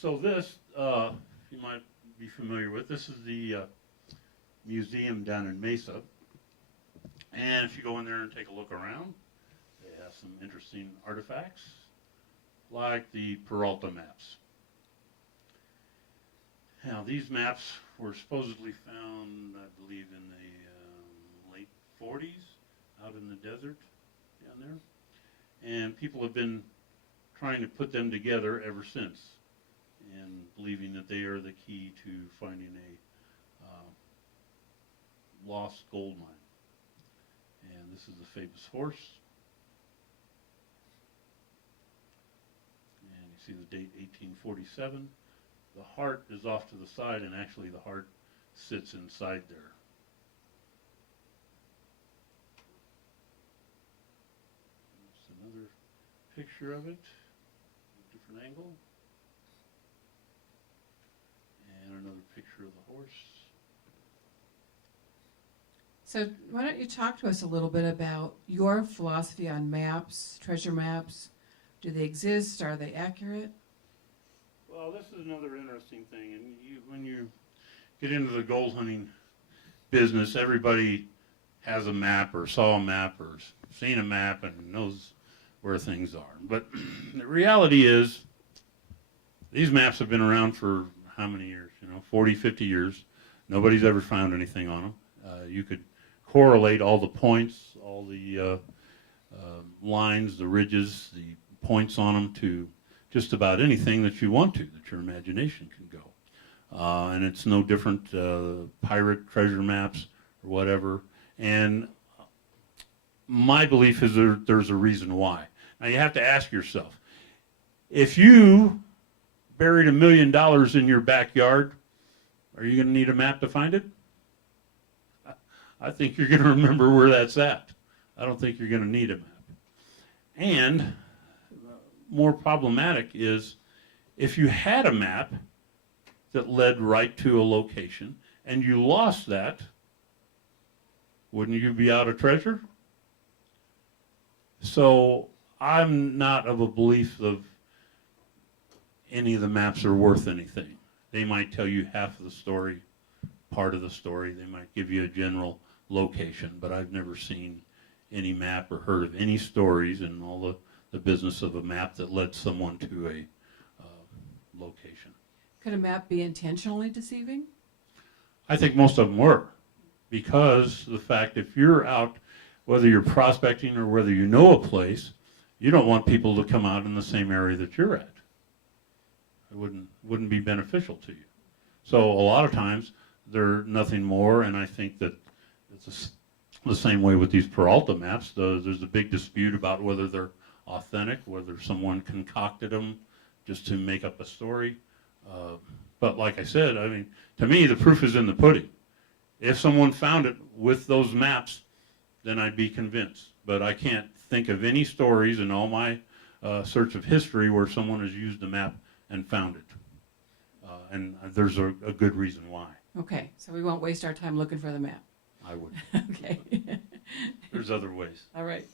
So this, you might be familiar with, this is the museum down in Mesa. And if you go in there and take a look around, they have some interesting artifacts, like the Peralta Maps. Now, these maps were supposedly found, I believe, in the late 40s out in the desert down there. And people have been trying to put them together ever since, and believing that they are the key to finding a lost gold mine. And this is the famous horse. And you see the date 1847. The heart is off to the side, and actually the heart sits inside there. There's another picture of it, a different angle. And another picture of the horse. So why don't you talk to us a little bit about your philosophy on maps, treasure maps? Do they exist? Are they accurate? Well, this is another interesting thing, and when you get into the gold hunting business, everybody has a map or saw a map or seen a map and knows where things are. But the reality is, these maps have been around for how many years? 40, 50 years. Nobody's ever found anything on them. You could correlate all the points, all the lines, the ridges, the points on them to just about anything that you want to, that your imagination can go. And it's no different, pirate treasure maps or whatever. And my belief is there's a reason why. Now you have to ask yourself, if you buried $1 million in your backyard, are you going to need a map to find it? I think you're going to remember where that's at. I don't think you're going to need a map. And more problematic is if you had a map that led right to a location and you lost that, wouldn't you be out of treasure? So I'm not of a belief of any of the maps are worth anything. They might tell you half of the story, part of the story. They might give you a general location, but I've never seen any map or heard of any stories in all the business of a map that led someone to a location. Could a map be intentionally deceiving? I think most of them were, because the fact if you're out, whether you're prospecting or whether you know a place, you don't want people to come out in the same area that you're at. It wouldn't be beneficial to you. So a lot of times they're nothing more, and I think that it's the same way with these Peralta maps. There's a big dispute about whether they're authentic, whether someone concocted them just to make up a story. But like I said, I mean, to me, the proof is in the pudding. If someone found it with those maps, then I'd be convinced. But I can't think of any stories in all my search of history where someone has used a map and found it. And there's a good reason why. Okay, so we won't waste our time looking for the map. I would. Okay. There's other ways. All right.